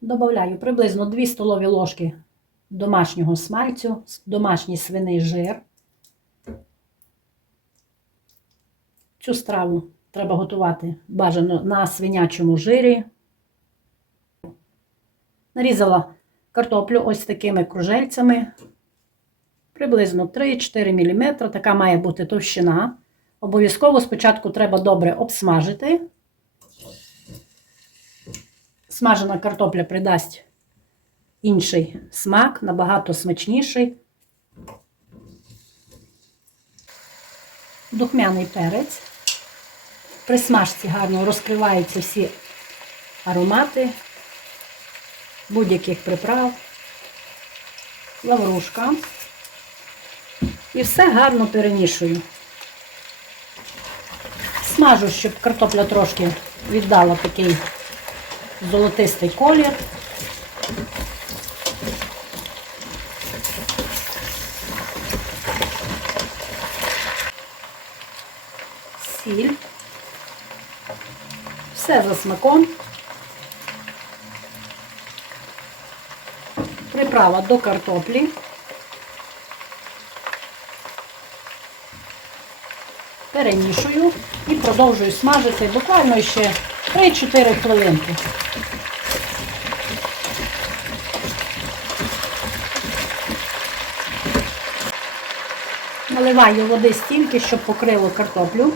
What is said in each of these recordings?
Добавляю приблизно 2 столові ложки домашнього смальцю, домашній свиний жир. Цю страву треба готувати бажано на свинячому жирі. Нарізала картоплю ось такими кружельцями. Приблизно 3-4 мм. Така має бути товщина. Обов'язково спочатку треба добре обсмажити. Смажена картопля придасть інший смак, набагато смачніший. Духмяний перець. При смажці гарно розкриваються всі аромати будь-яких приправ, лаврушка. І все гарно перемішую. Смажу, щоб картопля трошки віддала такий золотистий колір. Сіль. Все за смаком. Приправа до картоплі. Перемішую і продовжую смажити буквально ще 3-4 хвилинки. Наливаю води стільки, щоб покрило картоплю.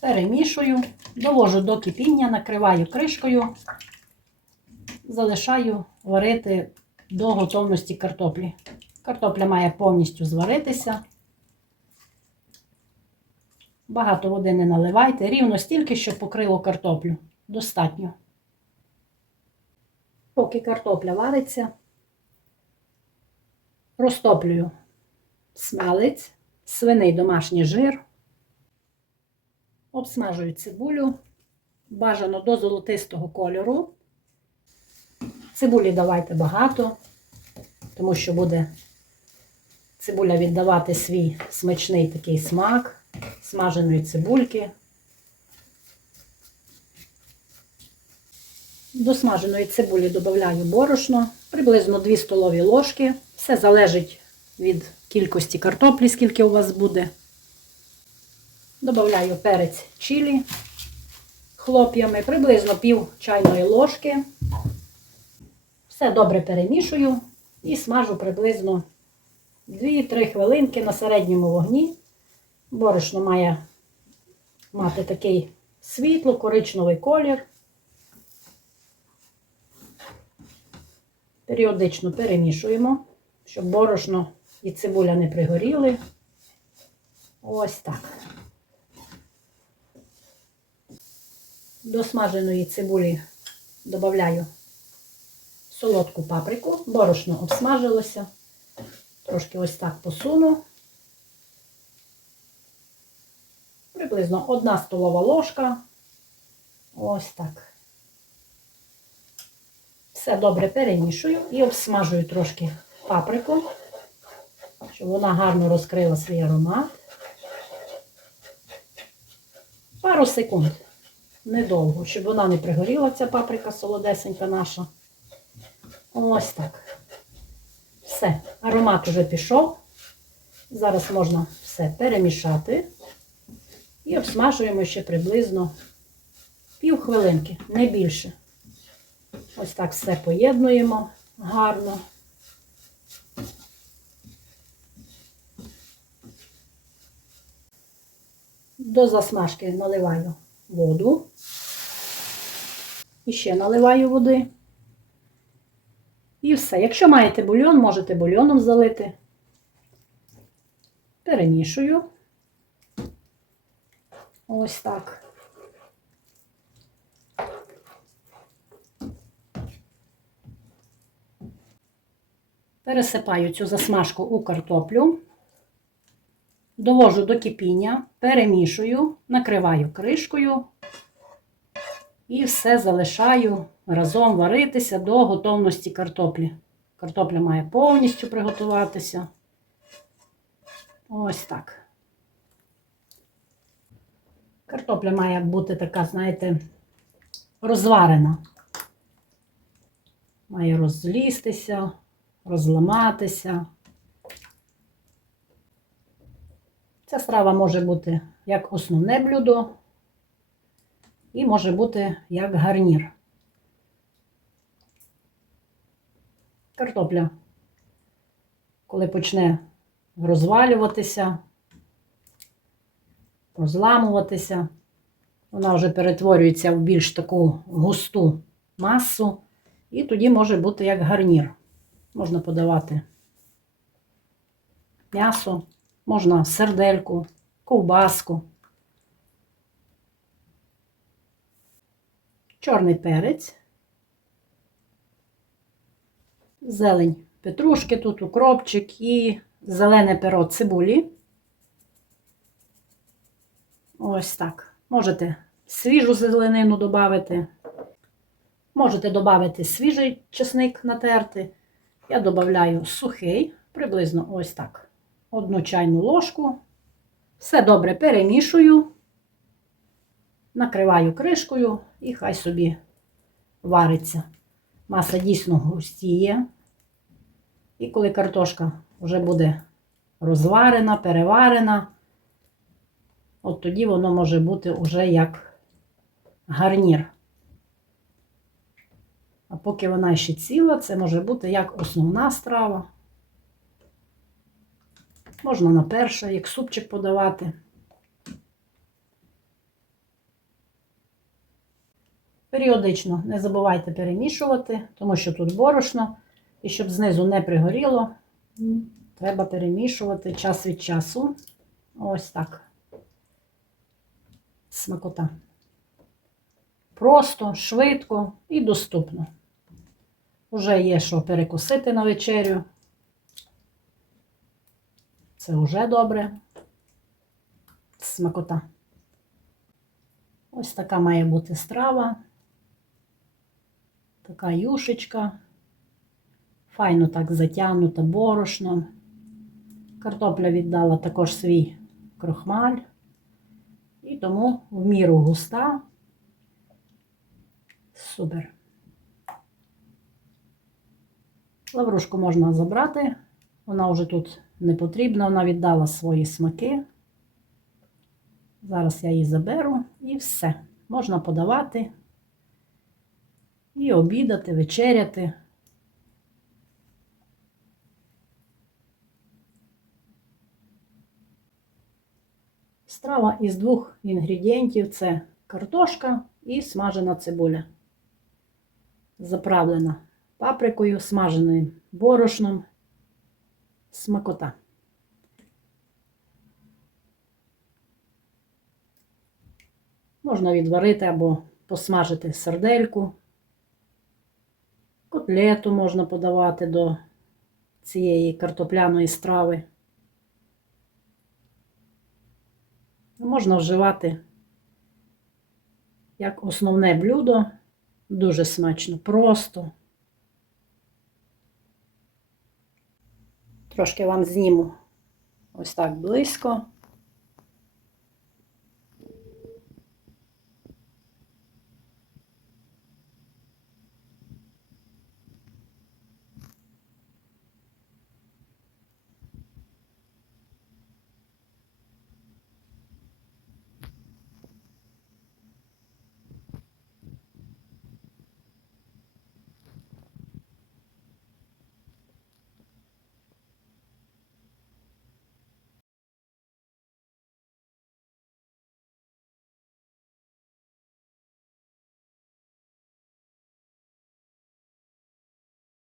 Перемішую, довожу до кипіння, накриваю кришкою, залишаю варити до готовності картоплі. Картопля має повністю зваритися. Багато води не наливайте, рівно стільки, щоб покрило картоплю. Достатньо. Поки картопля вариться, розтоплюю смалець, свиний домашній жир, обсмажую цибулю, бажано до золотистого кольору. Цибулі давайте багато, тому що буде цибуля віддавати свій смачний такий смак смаженої цибульки. До смаженої цибулі додаю борошно, приблизно 2 столові ложки. Все залежить від кількості картоплі, скільки у вас буде. Добавляю перець чилі хлоп'ями, приблизно пів чайної ложки. Все добре перемішую і смажу приблизно 2-3 хвилинки на середньому вогні. Борошно має мати такий світло-коричневий колір. Періодично перемішуємо, щоб борошно і цибуля не пригоріли. Ось так. До смаженої цибулі додаю солодку паприку, борошно обсмажилося. Трошки ось так посуну. Приблизно 1 столова ложка. Ось так. Все добре перемішую і обсмажую трошки паприку, щоб вона гарно розкрила свій аромат. Пару секунд. Недовго, щоб вона не пригоріла, ця паприка солодесенька наша. Ось так. Все, аромат уже пішов. Зараз можна все перемішати. І обсмажуємо ще приблизно пів хвилинки, не більше. Ось так все поєднуємо гарно. До засмажки наливаю воду. І ще наливаю води. І все. Якщо маєте бульйон, можете бульйоном залити. Перемішую. Ось так. Пересипаю цю засмажку у картоплю, довожу до кипіння, перемішую, накриваю кришкою і все залишаю разом варитися до готовності картоплі. Картопля має повністю приготуватися. Ось так. Картопля має бути така, знаєте, розварена. Має розлізтися, розламатися. Ця страва може бути як основне блюдо і може бути як гарнір. Картопля, коли почне розвалюватися, розламуватися, вона вже перетворюється в більш таку густу масу, і тоді може бути як гарнір. Можна подавати м'ясо, можна сердельку, ковбаску, чорний перець, зелень петрушки, тут укропчик і зелене перо цибулі. Ось так. Можете свіжу зеленину додати. Можете додати свіжий чесник натерти. Я додаю сухий, приблизно ось так. Одну чайну ложку. Все добре перемішую, накриваю кришкою і хай собі вариться. Маса дійсно густіє. І коли картошка вже буде розварена, переварена, от тоді воно може бути вже як гарнір. А поки вона ще ціла, це може бути як основна страва. Можна на перше, як супчик подавати. Періодично не забувайте перемішувати, тому що тут борошно, і щоб знизу не пригоріло, треба перемішувати час від часу. Ось так. Смакота. Просто, швидко і доступно. Уже є що перекусити на вечерю. Це вже добре. Смакота. Ось така має бути страва. Така юшечка. Файно так затягнута борошном. Картопля віддала також свій крохмаль. І тому в міру густа. Супер. Лаврушку можна забрати. Вона вже тут не потрібна, вона віддала свої смаки. Зараз я її заберу і все. Можна подавати і обідати, вечеряти. Страва із двох інгредієнтів це картошка і смажена цибуля. Заправлена паприкою, смаженим борошном, смакота. Можна відварити або посмажити сардельку. Котлету можна подавати до цієї картопляної страви. Можна вживати як основне блюдо. Дуже смачно, просто. Трошки вам зніму ось так близько.